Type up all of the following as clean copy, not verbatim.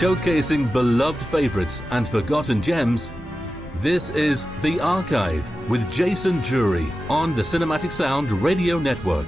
showcasing beloved favorites and forgotten gems. This is The Archive with Jason Drury on the Cinematic Sound Radio Network.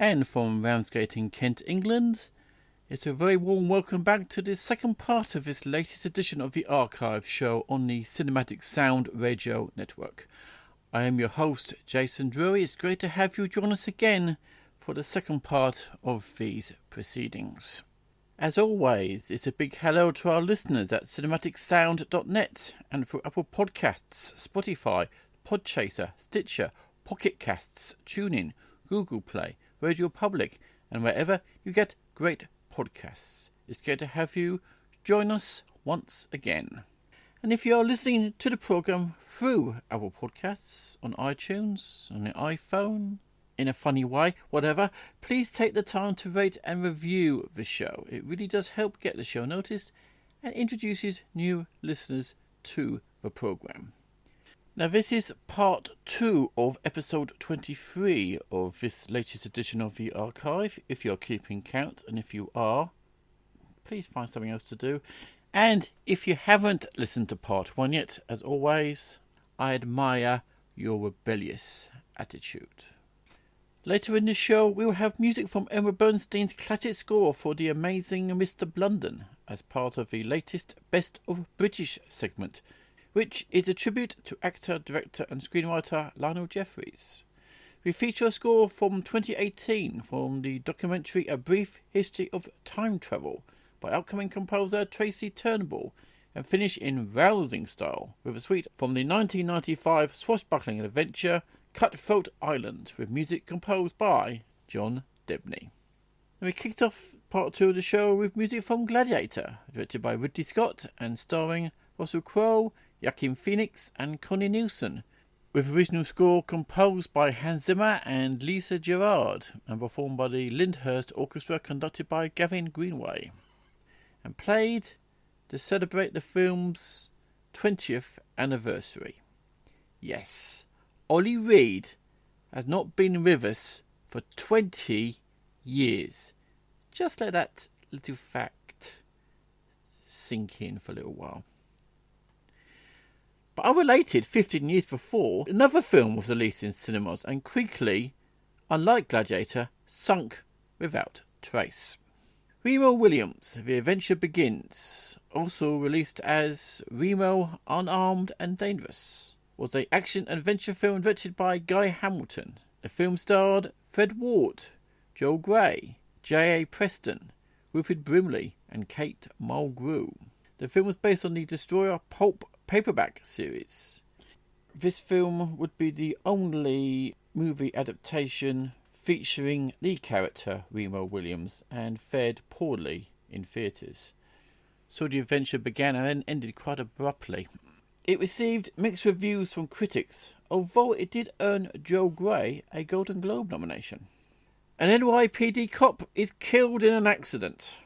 And from Ramsgate in Kent, England, it's a very warm welcome back to the second part of this latest edition of the Archive show on the Cinematic Sound Radio Network. I am your host, Jason Drury. It's great to have you join us again for the second part of these proceedings. As always, it's a big hello to our listeners at cinematicsound.net and through Apple Podcasts, Spotify, Podchaser, Stitcher, Pocket Casts, TuneIn, Google Play, Radio Public, and wherever you get great podcasts. It's great to have you join us once again. And if you are listening to the programme through Apple Podcasts, on iTunes, on your iPhone, in a funny way, whatever, please take the time to rate and review the show. It really does help get the show noticed and introduces new listeners to the programme. Now, this is part 2 of episode 23 of this latest edition of the Archive, if you're keeping count, and if you are, please find something else to do. And if you haven't listened to part 1 yet, as always, I admire your rebellious attitude. Later in the show, we will have music from Elmer Bernstein's classic score for The Amazing Mr. Blunden as part of the latest Best of British segment, which is a tribute to actor, director and screenwriter Lionel Jeffries. We feature a score from 2018 from the documentary A Brief History of Time Travel by upcoming composer Tracie Turnbell, and finish in rousing style with a suite from the 1995 swashbuckling adventure CUTTHROAT ISLAND with music composed by John Debney. And we kicked off part 2 of the show with music from Gladiator, directed by Ridley Scott and starring Russell Crowe, Joaquin Phoenix and Connie Nielsen, with original score composed by Hans Zimmer and Lisa Gerrard and performed by the Lyndhurst Orchestra conducted by Gavin Greenway, and played to celebrate the film's 20th anniversary. Yes, Ollie Reed has not been with us for 20 years. Just let that little fact sink in for a little while. But unrelated, 15 years before, another film was released in cinemas and quickly, unlike Gladiator, sunk without trace. REMO WILLIAMS, The Adventure Begins, also released as REMO Unarmed and Dangerous, was an action-adventure film directed by Guy Hamilton. The film starred Fred Ward, Joel Grey, J.A. Preston, Wilfred Brimley and Kate Mulgrew. The film was based on the Destroyer pulp paperback series. This film would be the only movie adaptation featuring the character Remo Williams and fared poorly in theatres. So the adventure began and then ended quite abruptly. It received mixed reviews from critics, although it did earn Joel Grey a Golden Globe nomination. An NYPD cop is killed in an accident.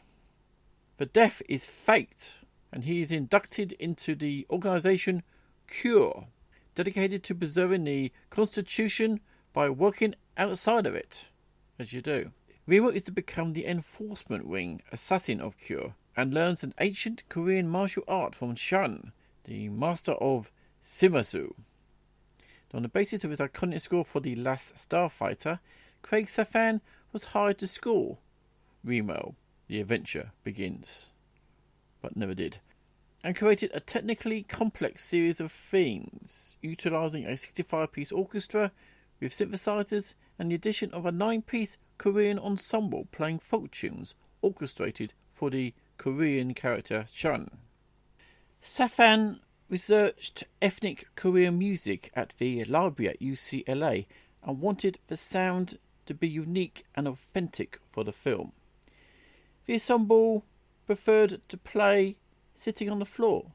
The death is faked, and he is inducted into the organisation CURE, dedicated to preserving the Constitution by working outside of it, as you do. Remo is to become the enforcement wing assassin of CURE, and learns an ancient Korean martial art from Shun, the master of Simazu. On the basis of his iconic score for The Last Starfighter, Craig Safan was hired to score Remo, The Adventure Begins, but never did, and created a technically complex series of themes, utilising a 65-piece orchestra with synthesizers and the addition of a 9-piece Korean ensemble playing folk tunes orchestrated for the Korean character Shun. Safan researched ethnic Korean music at the library at UCLA and wanted the sound to be unique and authentic for the film. The ensemble preferred to play sitting on the floor,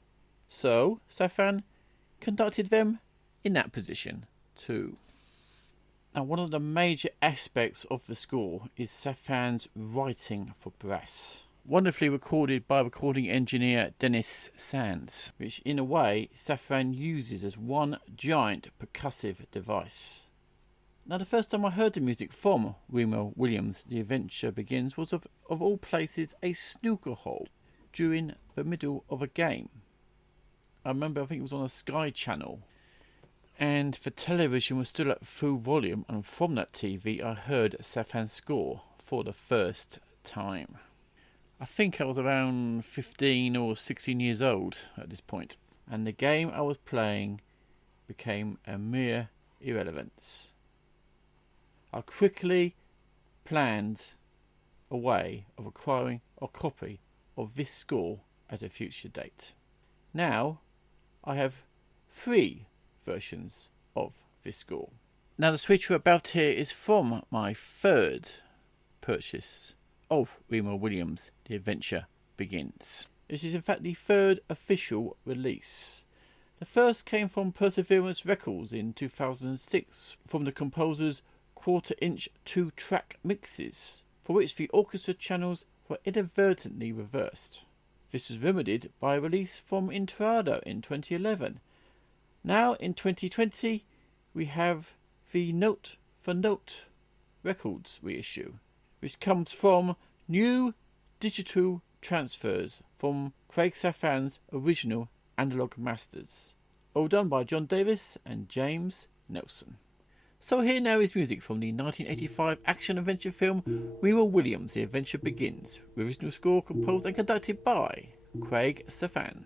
so Safan conducted them in that position too. Now, one of the major aspects of the score is Safan's writing for brass, wonderfully recorded by recording engineer Dennis Sands, which in a way Safan uses as one giant percussive device. Now, the first time I heard the music from Remo Williams' The Adventure Begins was of all places a snooker hole during the middle of a game. I remember, I think it was on a Sky channel. and the television was still at full volume, and from that TV I heard Safan's score for the first time. I think I was around 15 or 16 years old at this point, and the game I was playing became a mere irrelevance. I quickly planned a way of acquiring a copy of this score at a future date. Now I have 3 versions of this score. Now the switch we're about here is from my third purchase of REMO Williams, The Adventure Begins. This is in fact the third official release. The first came from Perseverance Records in 2006 from the composer's quarter-inch 2-track mixes, for which the orchestra channels were inadvertently reversed. This was remedied by a release from Intrado in 2011. Now in 2020 we have the NoteforNote Records reissue, which comes from new digital transfers from Craig Safan's original analog masters, all done by John Davis and James Nelson. So here now is music from the 1985 action-adventure film REMO Williams, The Adventure Begins, original score composed and conducted by Craig Safan.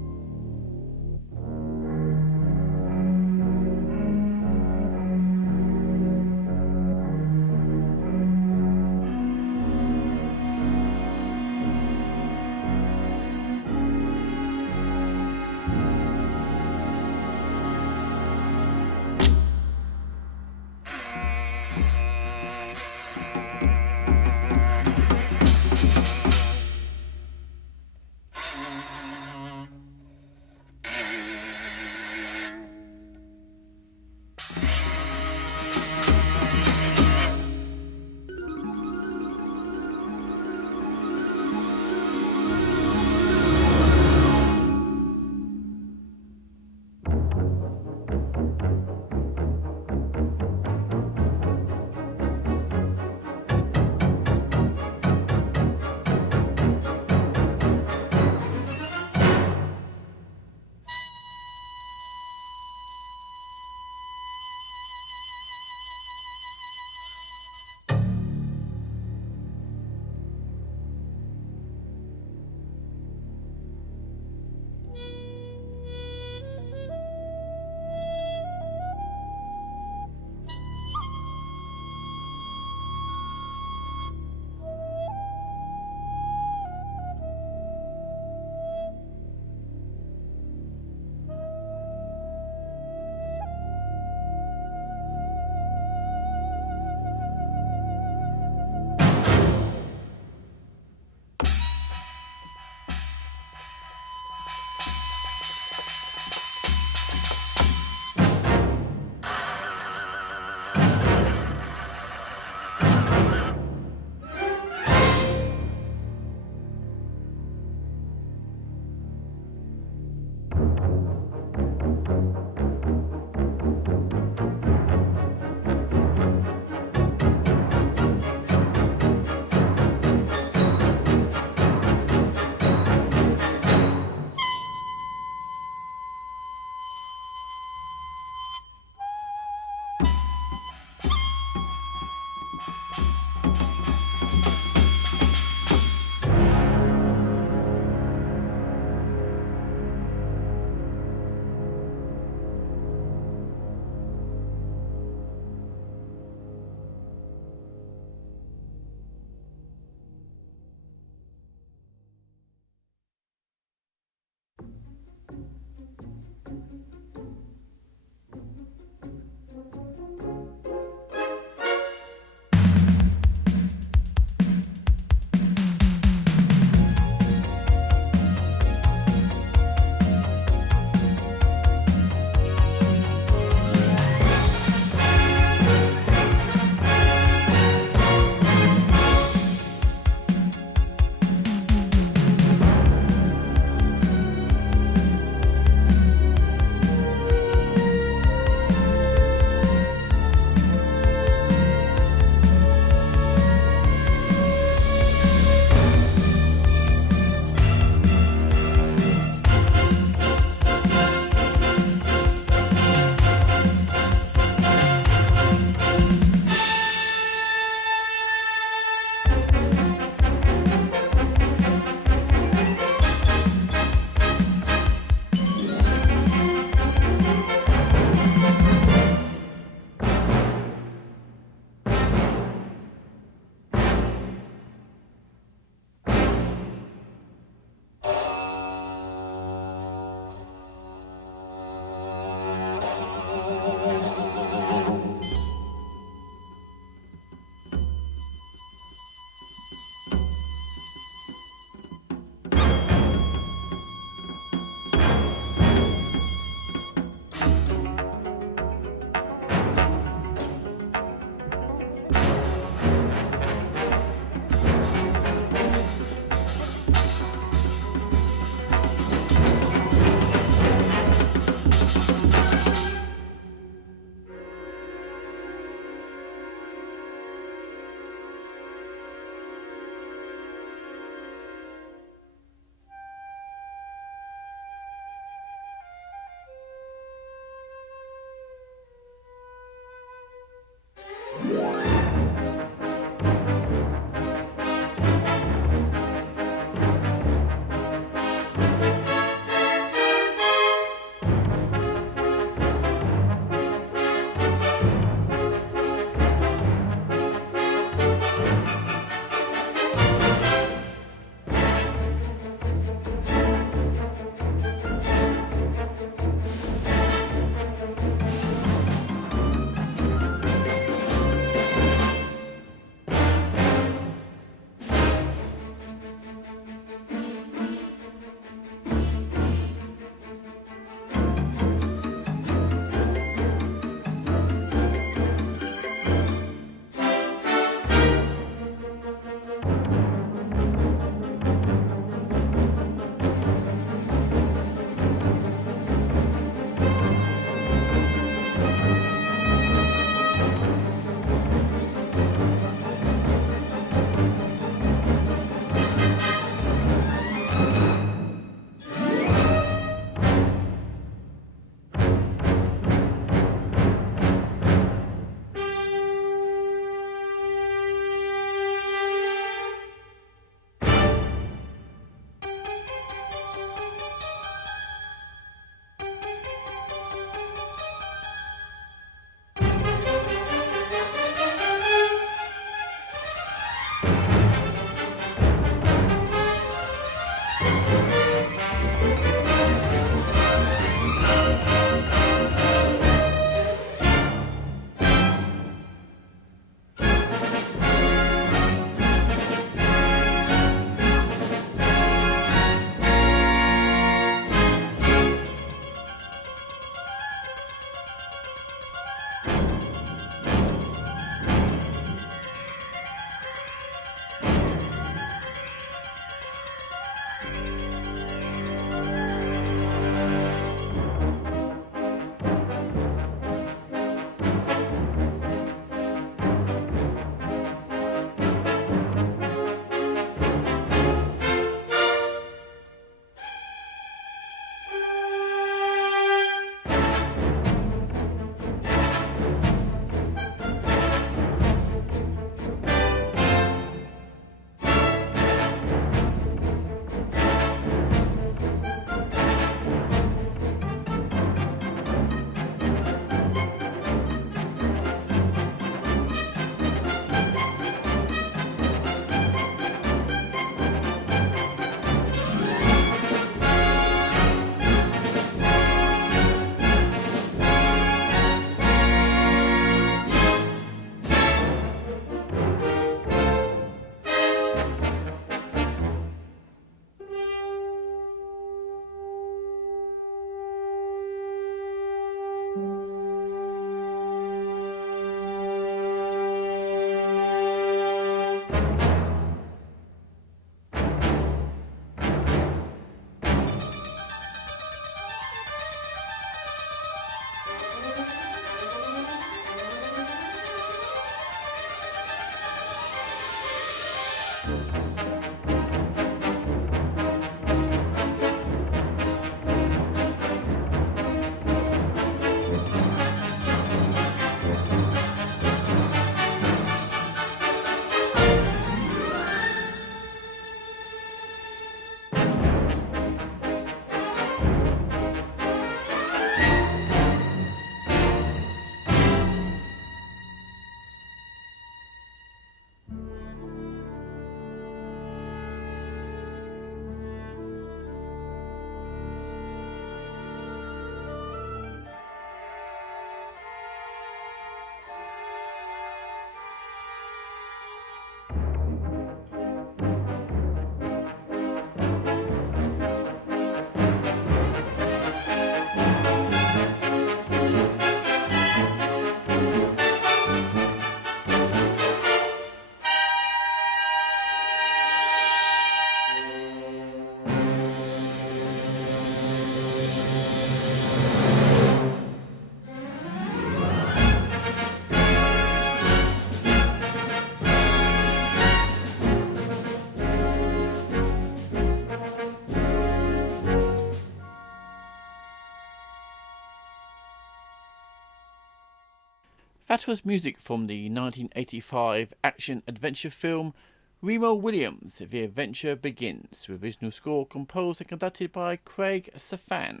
That was music from the 1985 action-adventure film REMO WILLIAMS, The Adventure Begins, with original score composed and conducted by Craig Safan.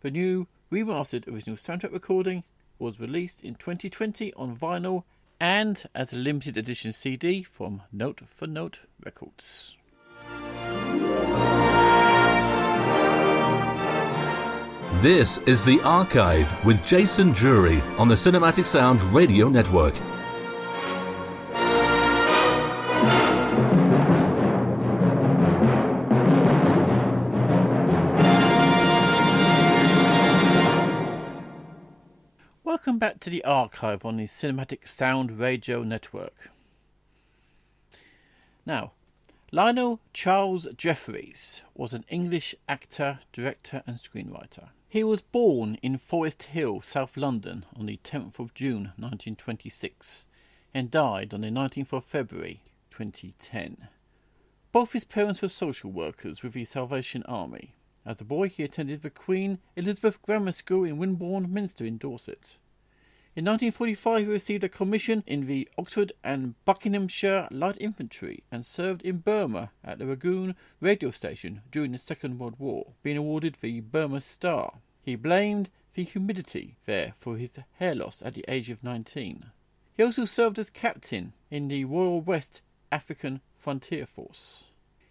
The new remastered original soundtrack recording was released in 2020 on vinyl and as a limited edition CD from NoteforNote Records. This is The Archive with Jason Drury on the Cinematic Sound Radio Network. Welcome back to The Archive on the Cinematic Sound Radio Network. Now, Lionel Charles Jeffries was an English actor, director and screenwriter. He was born in Forest Hill, South London on the 10th of June 1926 and died on the 19th of February 2010. Both his parents were social workers with the Salvation Army. As a boy he attended the Queen Elizabeth Grammar School in Wimborne Minster in Dorset. In 1945 he received a commission in the Oxford and Buckinghamshire Light Infantry and served in Burma at the Rangoon radio station during the Second World War, being awarded the Burma Star. He blamed the humidity there for his hair loss at the age of 19. He also served as captain in the Royal West African Frontier Force.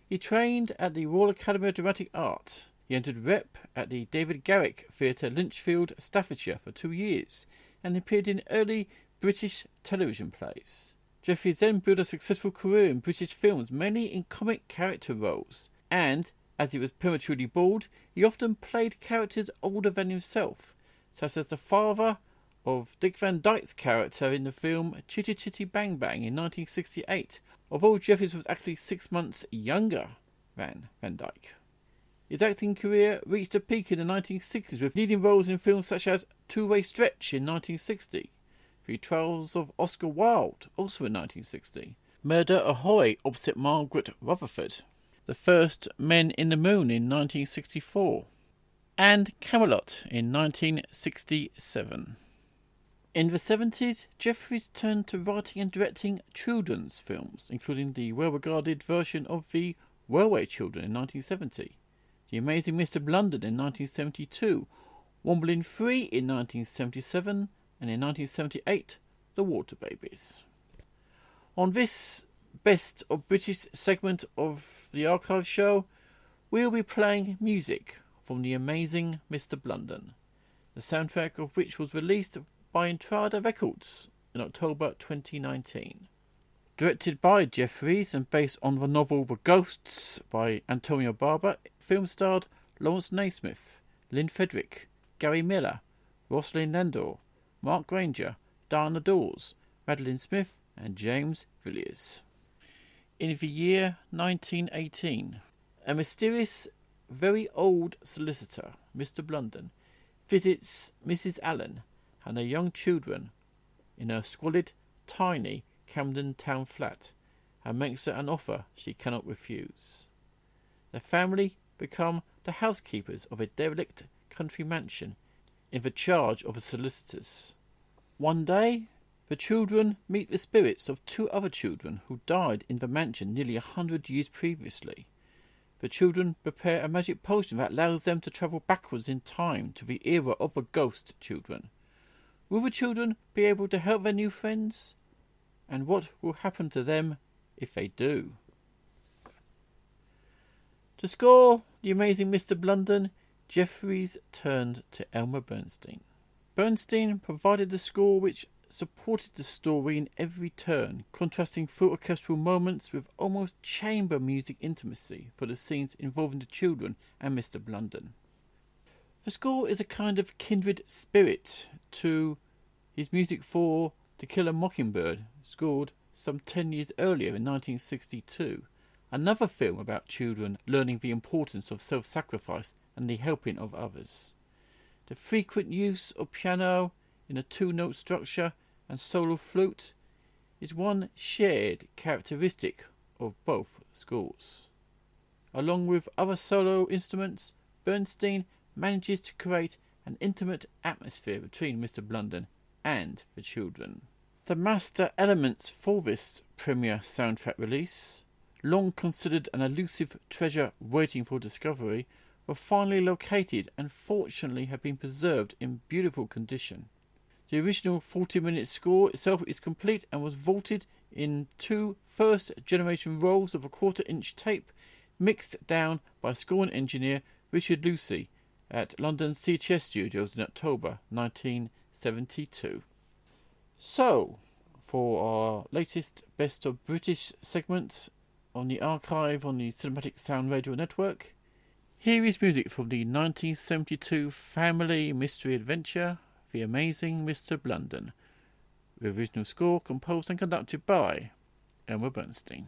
He trained at the Royal Academy of Dramatic Art. He entered rep at the David Garrick Theatre, Lichfield, Staffordshire for 2 years and appeared in early British television plays. Jeffries then built a successful career in British films, mainly in comic character roles, and, as he was prematurely bald, he often played characters older than himself, such as the father of Dick Van Dyke's character in the film Chitty Chitty Bang Bang in 1968, although Jeffries was actually 6 months younger than Van Dyke. His acting career reached a peak in the 1960s with leading roles in films such as Two-Way Stretch in 1960, The Trials of Oscar Wilde, also in 1960, Murder Ahoy opposite Margaret Rutherford, The First Men in the Moon in 1964, and Camelot in 1967. In the 70s, Jeffries turned to writing and directing children's films, including the well-regarded version of The Railway Children in 1970, The Amazing Mr. Blunden in 1972, Womblin 3 in 1977, and in 1978, The Water Babies. On this Best of British segment of the Archive show, we'll be playing music from The Amazing Mr. Blunden, the soundtrack of which was released by Entrada Records in October 2019. Directed by Jeffries and based on the novel The Ghosts by Antonio Barber, film starred Lawrence Naismith, Lynn Frederick, Gary Miller, Rosalind Landor, Mark Granger, Diana Dawes, Madeline Smith and James Villiers. In the year 1918, a mysterious, very old solicitor, Mr. Blunden, visits Mrs. Allen and her young children in her squalid, tiny Camden Town flat and makes her an offer she cannot refuse. The family become the housekeepers of a derelict country mansion in the charge of the solicitors. One day, the children meet the spirits of 2 other children who died in the mansion nearly 100 years previously. The children prepare a magic potion that allows them to travel backwards in time to the era of the ghost children. Will the children be able to help their new friends? And what will happen to them if they do? To score The Amazing Mr. Blunden, Jeffries turned to Elmer Bernstein. Bernstein provided the score which supported the story in every turn, contrasting full orchestral moments with almost chamber music intimacy for the scenes involving the children and Mr. Blunden. The score is a kind of kindred spirit to his music for To Kill a Mockingbird, scored some 10 years earlier in 1962, another film about children learning the importance of self-sacrifice and the helping of others. The frequent use of piano in a 2-note structure and solo flute is one shared characteristic of both scores. Along with other solo instruments, Bernstein manages to create an intimate atmosphere between Mr. Blunden and for children. The master elements for this premiere soundtrack release, long considered an elusive treasure waiting for discovery, were finally located and fortunately have been preserved in beautiful condition. The original 40-minute score itself is complete and was vaulted in 2 first-generation rolls of a 1/4-inch tape, mixed down by scoring engineer Richard Lucy at London CHS Studios in October 1972. So, for our latest Best of British segment on the archive on the Cinematic Sound Radio Network, here is music from the 1972 family mystery adventure The Amazing Mr. Blunden, the original score composed and conducted by Elmer Bernstein.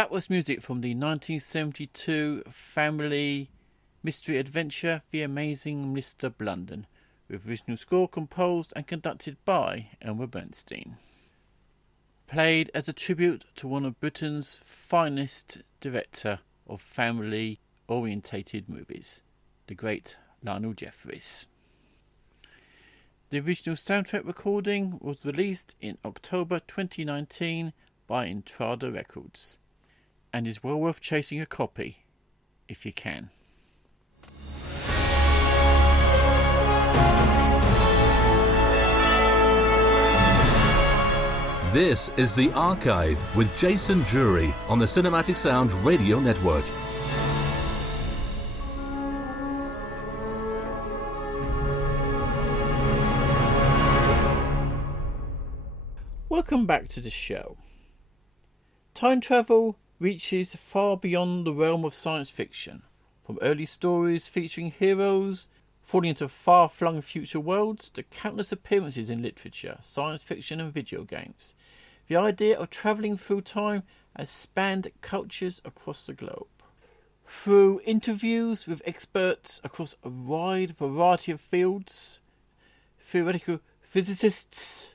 That was music from the 1972 family mystery adventure The Amazing Mr. Blunden, with original score composed and conducted by Elmer Bernstein. Played as a tribute to one of Britain's finest director of family-orientated movies, the great Lionel Jeffries. The original soundtrack recording was released in October 2019 by Intrada Records, and is well worth chasing a copy if you can. This is The Archive with Jason Drury on the Cinematic Sound Radio Network. Welcome back to the show. Time travel reaches far beyond the realm of science fiction, from early stories featuring heroes falling into far-flung future worlds to countless appearances in literature, science fiction and video games. The idea of travelling through time has spanned cultures across the globe. Through interviews with experts across a wide variety of fields, theoretical physicists,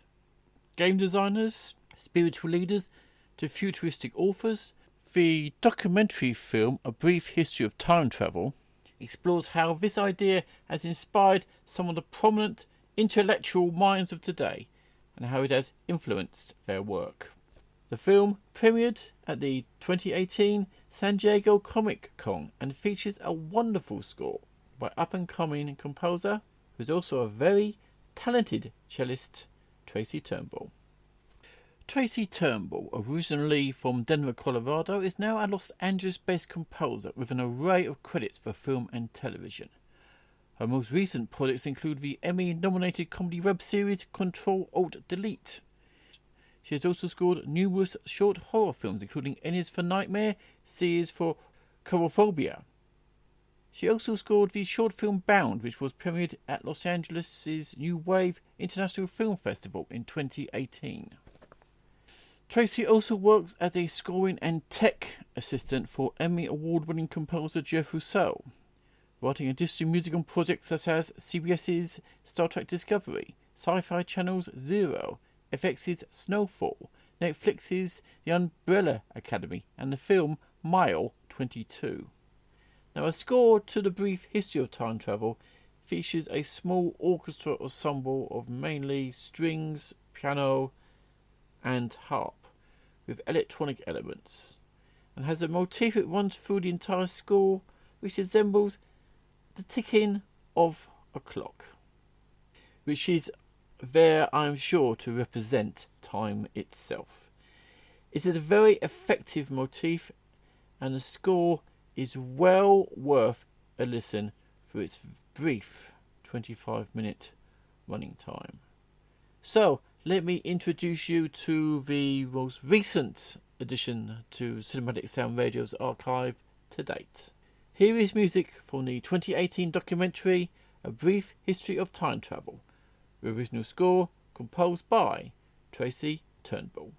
game designers, spiritual leaders, to futuristic authors, the documentary film A Brief History of Time Travel explores how this idea has inspired some of the prominent intellectual minds of today and how it has influenced their work. The film premiered at the 2018 San Diego Comic Con and features a wonderful score by up-and-coming composer who is also a very talented cellist, Tracie Turnbell. Tracie Turnbell, originally from Denver, Colorado, is now a Los Angeles-based composer with an array of credits for film and television. Her most recent projects include the Emmy-nominated comedy web series Control-Alt-Delete. She has also scored numerous short horror films, including Enies for Nightmare, Series for Chorophobia. She also scored the short film Bound, which was premiered at Los Angeles' New Wave International Film Festival in 2018. Tracie also works as a scoring and tech assistant for Emmy award-winning composer Jeff Russell, writing additional music on projects such as CBS's Star Trek Discovery, Sci-Fi Channel's Zero, FX's Snowfall, Netflix's The Umbrella Academy, and the film Mile 22. Now, a score to The Brief History of Time Travel features a small orchestra ensemble of mainly strings, piano, and harp, with electronic elements, and has a motif that runs through the entire score, which resembles the ticking of a clock, which is there, I'm sure, to represent time itself. It is a very effective motif, and the score is well worth a listen for its brief 25-minute running time. So, let me introduce you to the most recent addition to Cinematic Sound Radio's archive to date. Here is music from the 2018 documentary A Brief History of Time Travel, the original score composed by Tracie Turnbell.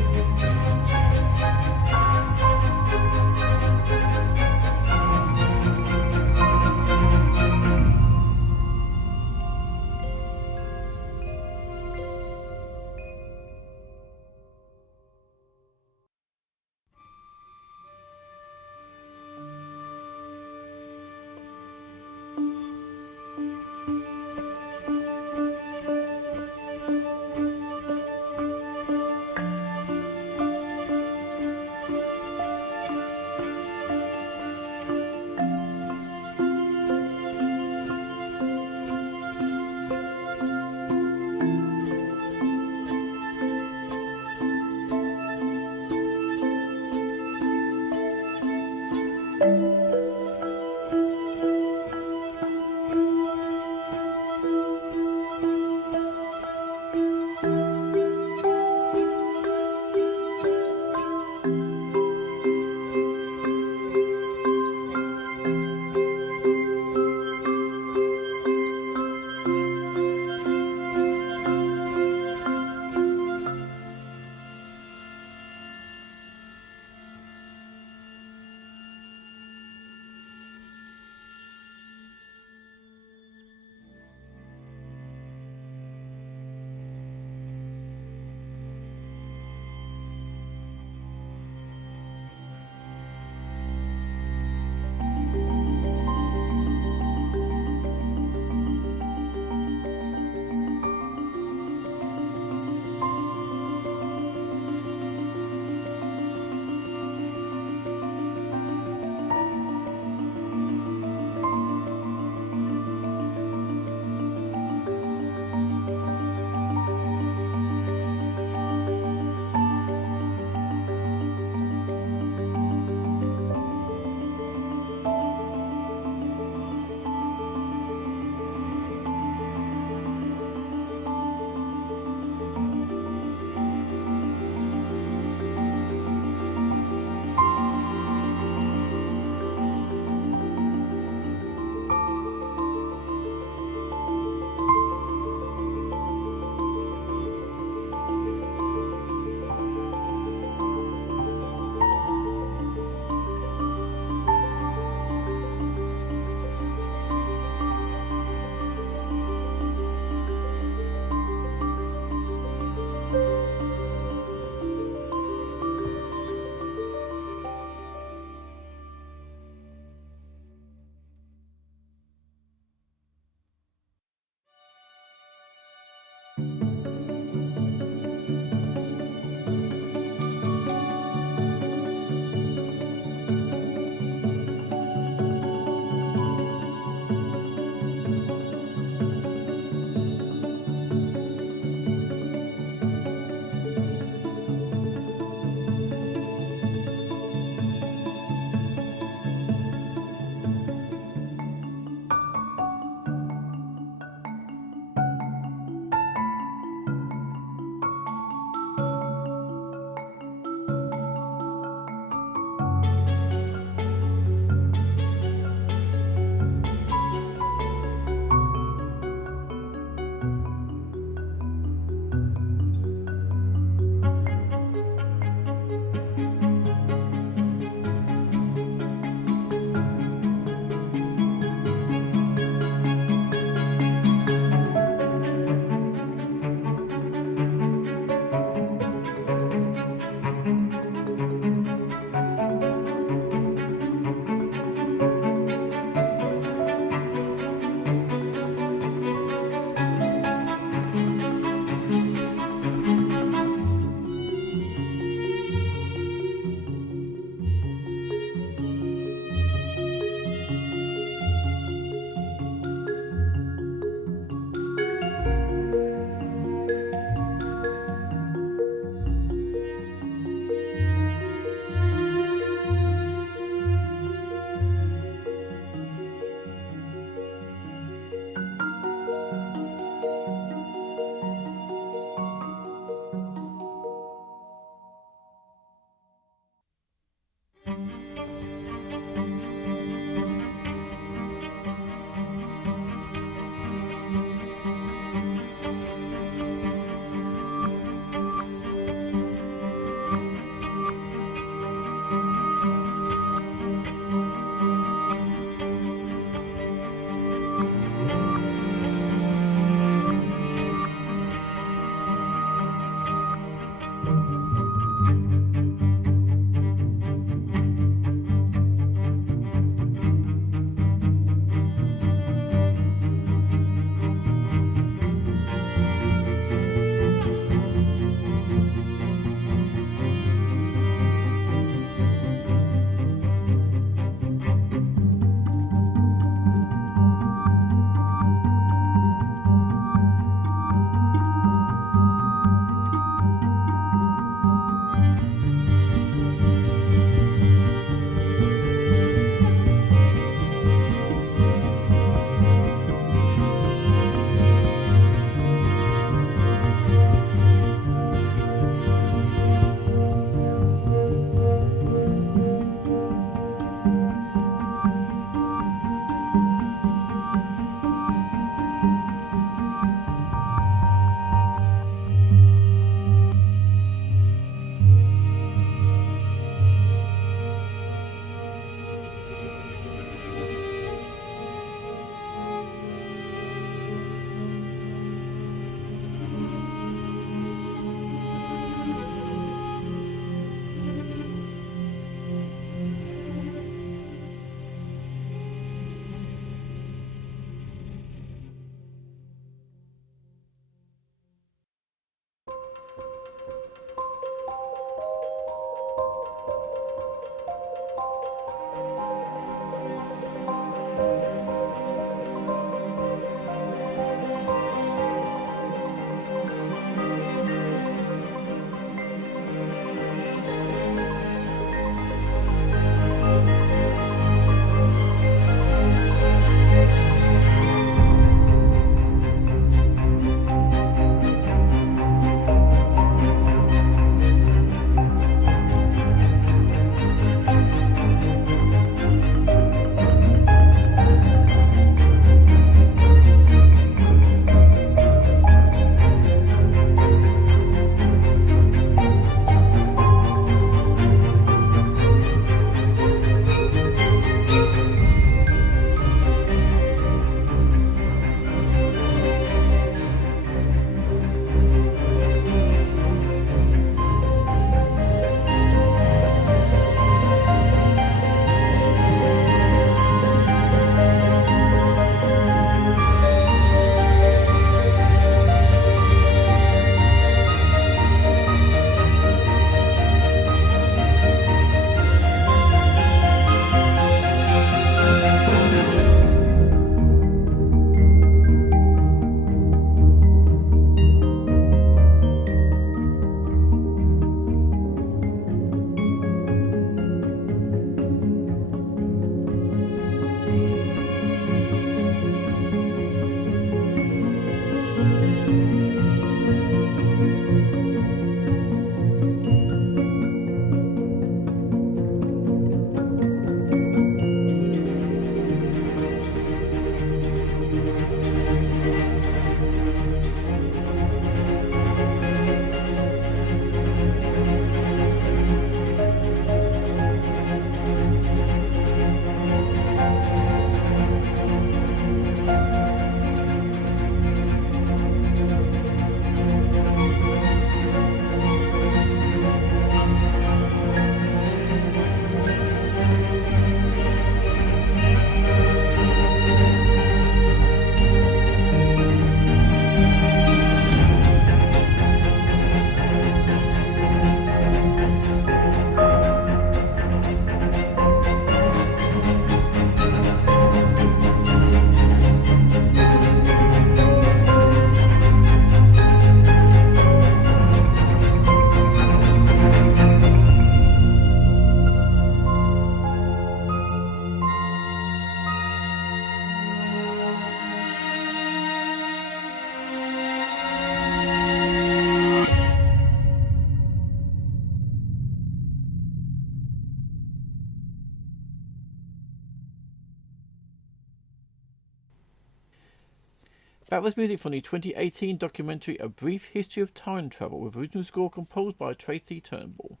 That was music from the 2018 documentary A Brief History of Time Travel, with original score composed by Tracie Turnbell.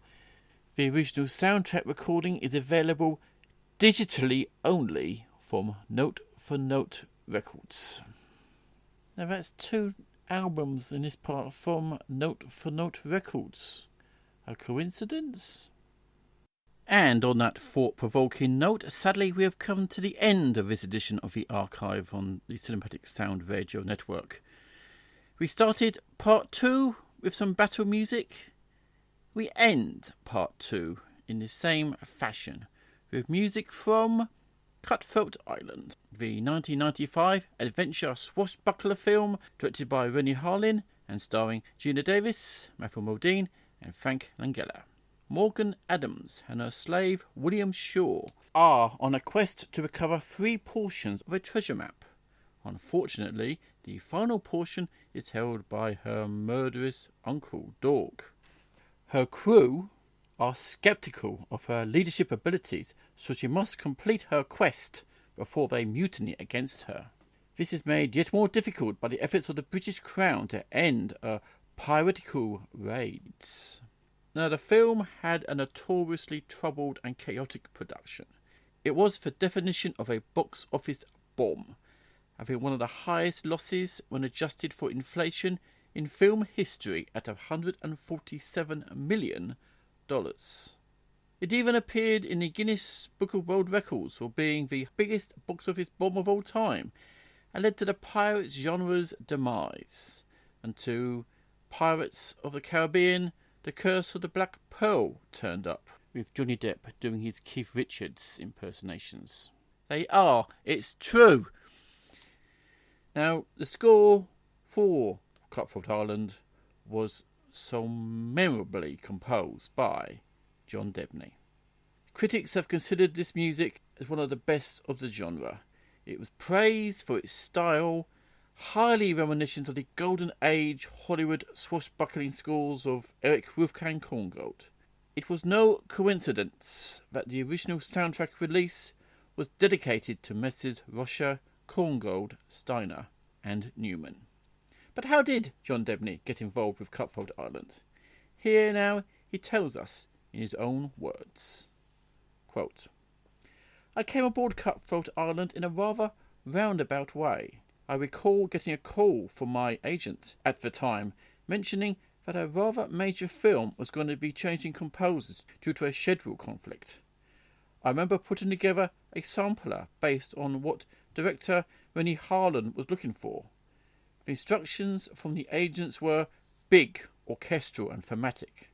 The original soundtrack recording is available digitally only from NoteforNote Records. Now that's 2 albums in this part from NoteforNote Records. A coincidence? And on that thought-provoking note, sadly we have come to the end of this edition of the archive on the Cinematic Sound Radio Network. We started part 2 with some battle music. We end part 2 in the same fashion with music from Cutthroat Island, the 1995 adventure swashbuckler film directed by Rennie Harlin and starring Gina Davis, Matthew Modine and Frank Langella. Morgan Adams and her slave William Shaw are on a quest to recover 3 portions of a treasure map. Unfortunately, the final portion is held by her murderous uncle Dog. Her crew are sceptical of her leadership abilities, so she must complete her quest before they mutiny against her. This is made yet more difficult by the efforts of the British Crown to end piratical raids. Now, the film had a notoriously troubled and chaotic production. It was the definition of a box office bomb, having one of the highest losses when adjusted for inflation in film history at $147 million. It even appeared in the Guinness Book of World Records for being the biggest box office bomb of all time, and led to the pirates genre's demise, and to Pirates of the Caribbean, The Curse of the Black Pearl turned up, with Johnny Depp doing his Keith Richards impersonations. They are, it's true! Now, the score for Cutthroat Island was so memorably composed by John Debney. Critics have considered this music as one of the best of the genre. It was praised for its style, highly reminiscent of the golden age Hollywood swashbuckling scores of Eric Wolfgang Korngold. It was no coincidence that the original soundtrack release was dedicated to Messrs. Rosher, Korngold, Steiner and Newman. But how did John Debney get involved with Cutthroat Island? Here now he tells us in his own words. Quote, I came aboard Cutthroat Island in a rather roundabout way. I recall getting a call from my agent at the time mentioning that a rather major film was going to be changing composers due to a schedule conflict. I remember putting together a sampler based on what director Rennie Harlin was looking for. The instructions from the agents were big, orchestral and thematic.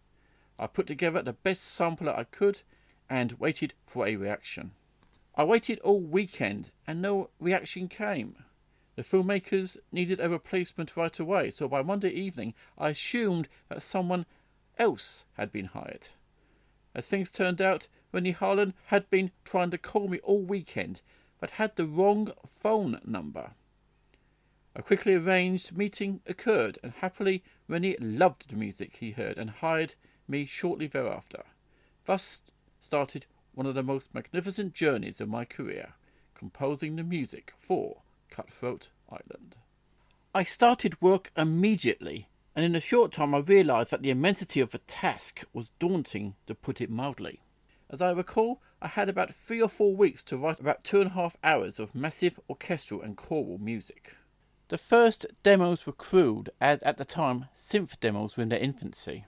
I put together the best sampler I could and waited for a reaction. I waited all weekend and no reaction came. The filmmakers needed a replacement right away, so by Monday evening I assumed that someone else had been hired. As things turned out, Rennie Harlan had been trying to call me all weekend, but had the wrong phone number. A quickly arranged meeting occurred, and happily Rennie loved the music he heard and hired me shortly thereafter. Thus started one of the most magnificent journeys of my career, composing the music for Cutthroat Island. I started work immediately, and in a short time I realised that the immensity of the task was daunting, to put it mildly. As I recall, I had about 3 or 4 weeks to write about 2.5 hours of massive orchestral and choral music. The first demos were crude, as at the time synth demos were in their infancy.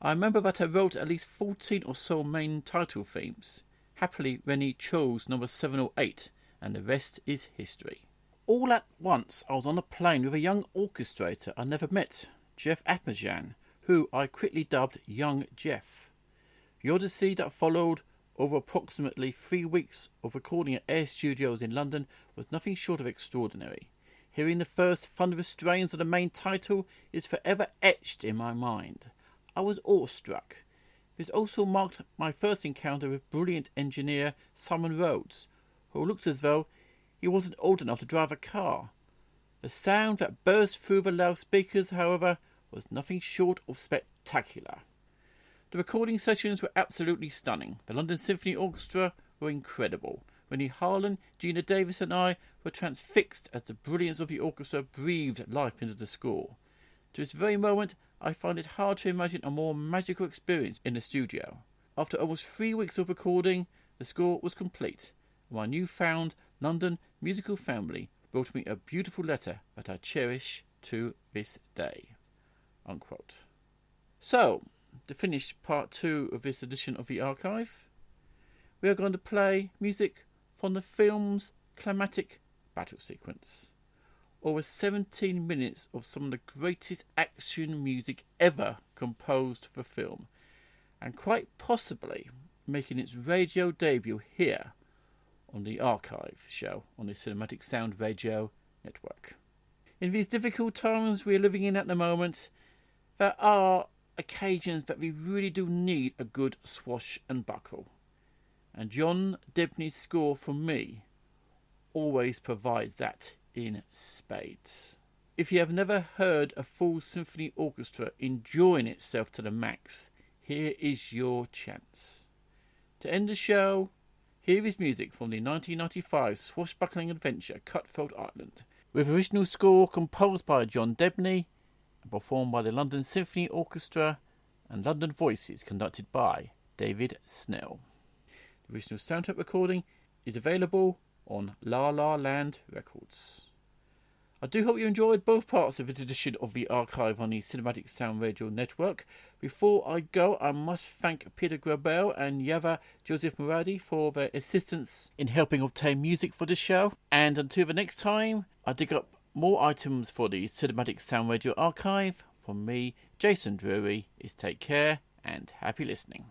I remember that I wrote at least 14 or so main title themes. Happily, Rennie chose number 7 or 8, and the rest is history. All at once I was on a plane with a young orchestrator I never met, Jeff Atmajan, who I quickly dubbed Young Jeff. The odyssey that followed over approximately 3 weeks of recording at Air Studios in London was nothing short of extraordinary. Hearing the first thunderous strains of the main title is forever etched in my mind. I was awestruck. This also marked my first encounter with brilliant engineer Simon Rhodes, who looked as though he wasn't old enough to drive a car. The sound that burst through the loudspeakers, however, was nothing short of spectacular. The recording sessions were absolutely stunning. The London Symphony Orchestra were incredible, Rennie Harlan, Gina Davis and I were transfixed as the brilliance of the orchestra breathed life into the score. To this very moment, I find it hard to imagine a more magical experience in the studio. After almost 3 weeks of recording, the score was complete. My newfound London musical family wrote me a beautiful letter that I cherish to this day." Unquote. So, to finish part 2 of this edition of the archive, we are going to play music from the film's climactic battle sequence. Over 17 minutes of some of the greatest action music ever composed for film, and quite possibly making its radio debut here on the Archive show on the Cinematic Sound Radio Network. In these difficult times we are living in at the moment, there are occasions that we really do need a good swash and buckle. And John Debney's score from me always provides that in spades. If you have never heard a full symphony orchestra enjoying itself to the max, here is your chance. To end the show, here is music from the 1995 swashbuckling adventure Cutthroat Island, with original score composed by John Debney and performed by the London Symphony Orchestra and London Voices conducted by David Snell. The original soundtrack recording is available on La La Land Records. I do hope you enjoyed both parts of this edition of the archive on the Cinematic Sound Radio Network. Before I go, I must thank Peter Grabel and Yava Joseph Muradi for their assistance in helping obtain music for this show. And until the next time, I dig up more items for the Cinematic Sound Radio archive. From me, Jason Drury, is take care and happy listening.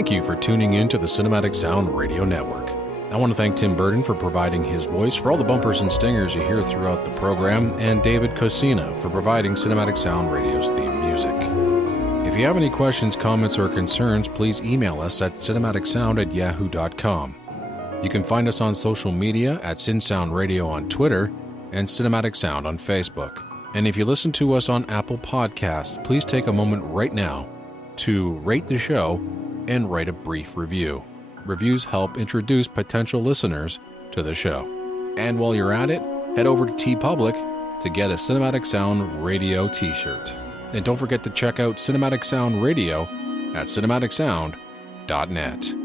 Thank you for tuning in to the Cinematic Sound Radio Network. I want to thank Tim Burton for providing his voice for all the bumpers and stingers you hear throughout the program, and David Coscina for providing Cinematic Sound Radio's theme music. If you have any questions, comments, or concerns, please email us at cinematicsound@yahoo.com. You can find us on social media at CinSound Radio on Twitter and Cinematic Sound on Facebook. And if you listen to us on Apple Podcasts, please take a moment right now to rate the show and write a brief review. Reviews help introduce potential listeners to the show. And while you're at it, head over to TeePublic to get a Cinematic Sound Radio t-shirt. And don't forget to check out Cinematic Sound Radio at cinematicsound.net.